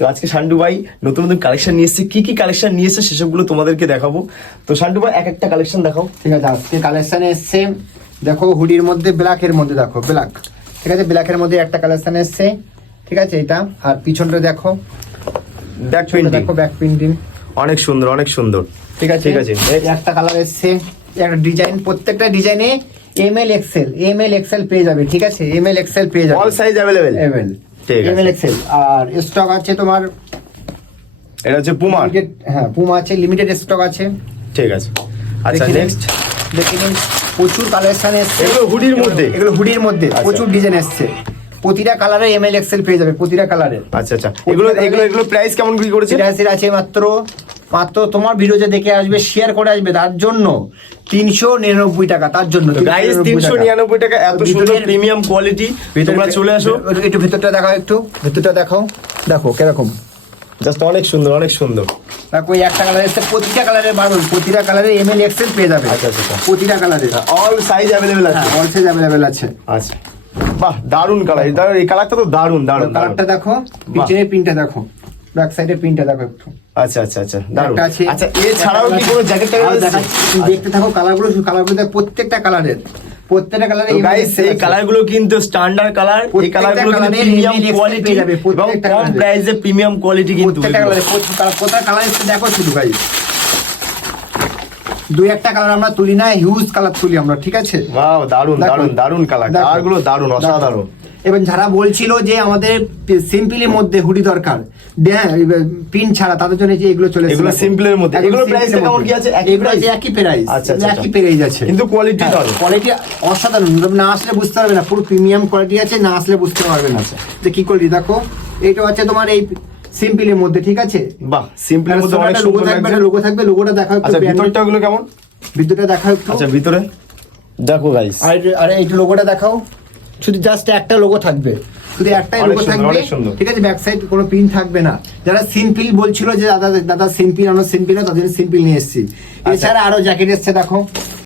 তো আজকে শান্টু ভাই নতুন নতুন কালেকশন নিয়ে এসেছে, কি কি কালেকশন নিয়ে এসেছে সেসবগুলো তোমাদেরকে দেখাবো। তো শান্টু ভাই এক একটা কালেকশন দেখাও। ঠিক আছে, আজকে কালেকশন এসছে দেখো হুডির মধ্যে ব্ল্যাকের মধ্যে, দেখো ব্ল্যাক, ঠিক আছে, ব্ল্যাকের মধ্যে একটা কালেকশন এসছে, ঠিক আছে এটা। আর পিছনটা দেখো, ব্যাক প্রিন্টিং, দেখো ব্যাক প্রিন্টিং অনেক সুন্দর অনেক সুন্দর। ঠিক আছে, ঠিক আছে। এই একটা কালার এসছে, একটা ডিজাইন, প্রত্যেকটা ডিজাইনে এমএল এক্সেল পেয়ে যাবে, ঠিক আছে, এমএল এক্সেল পেয়ে যাবে, অল সাইজ अवेलेबल। ঠিক আছে, এমএল এক্সেল। আর স্টক আছে তোমার, এটা হচ্ছে পুমা। হ্যাঁ পুমা আছে, লিমিটেড স্টক আছে। ঠিক আছে, আচ্ছা নেক্সট দেখে নিন, প্রচুর কালেকশন এসছে। এগুলো হুডির মধ্যে, এগুলো হুডির মধ্যে প্রচুর ডিজাইন এসছে, প্রতিটা কালারে এমএল এক্সেল পেয়ে যাবে, প্রতিটা কালারে। আচ্ছা আচ্ছা, এগুলো এগুলো এগুলো প্রাইস কেমন কি করেছে? প্রাইসের আছে মাত্র তোমার ভিডিও যে দেখে আসবে, শেয়ার করে আসবে, তার জন্য 399 টাকা, তার জন্য গাইস 399 টাকা, এত সুন্দর প্রিমিয়াম কোয়ালিটি। তোমরা চলে আসো, একটু ভেতরটা দেখাও, একটু ভেতরটা দেখাও, দেখো কিরকম, জাস্ট অনেক সুন্দর অনেক সুন্দর। দেখো এই একটা কালার এসছে, প্রতিটা কালারে বারণ, প্রতিটা কালারে এমএল এক্সেল পেয়ে যাবে। আচ্ছা আচ্ছা, প্রতিটা কালারে অল সাইজ अवेलेबल আছে। অল সাইজ अवेलेबल আছে। আচ্ছা, বাহ দারুন কালার, এই কালারটা তো দারুন দারুন। কালারটা দেখো, পিছনের প্রিন্টটা দেখো, ব্যাক সাইডের প্রিন্টটা দেখো একটু। আচ্ছা আচ্ছা আচ্ছা, দারুন। একটা আছে, আচ্ছা এছাড়াও কি কোনো জ্যাকেট টাইপের আছে? তুমি দেখতে থাকো কালারগুলো, দেখো প্রত্যেকটা কালারের, প্রত্যেকটা কালারে গাইস এই কালারগুলো কিন্তু স্ট্যান্ডার্ড কালার, এই কালারগুলো কিন্তু প্রিমিয়াম কোয়ালিটি এবং কম প্রাইসে প্রিমিয়াম কোয়ালিটি কিন্তু। প্রত্যেকটা কালারে কোথায় কালার এসে দেখো শুধু গাইস, দুই একটা কালার আমরা তুলি না, হিউজ কালার তুলি আমরা, ঠিক আছে। ওয়াও দারুন দারুন দারুন কালার, কালারগুলো দারুন, অসাধারণ। এবং যারা বলছিল যে আমাদের সিম্পলের মধ্যে হুডি দরকার, পিন ছাড়া, তাদের জন্য যে এগুলো চলে এসেছে, এগুলো সিম্পলের মধ্যে, এগুলো প্রাইস কেমন কি আছে? এগুলো একই প্রাইস, আচ্ছা একই প্রাইস আছে, কিন্তু কোয়ালিটি দারুন, কোয়ালিটি অসাধারণ। না আসলে বুঝতে পারবে না, পুরো প্রিমিয়াম কোয়ালিটি আছে, না আসলে বুঝতে পারবে না যে কি কোয়ালিটি। দেখো এইটা আছে তোমার এই সিম্পলের মধ্যে, ঠিক আছে। বাহ সিম্পলের মধ্যে অনেক লোগো সুন্দর থাকবে, লাগছে। লোগো থাকবে, লোগোটা দেখাও একটু। আচ্ছা ভিতরটা গুলো কেমন? ভিতরটা দেখাও একটু। আচ্ছা ভিতরে দেখো গাইস, আর এই লোগোটা দেখাও, শুধু জাস্ট একটা লোগো থাকবে, শুধু একটাই লোগো থাকবে, ঠিক আছে, ব্যাক সাইড কোনো পিন থাকবে না। যারা সিম্পল বলছিল যে দাদা সিম্পল আনো, সিম্পল না, তাদের সিম্পল নিয়ে এসেছি। এছাড়া আরো জ্যাকেট এসছে, দেখো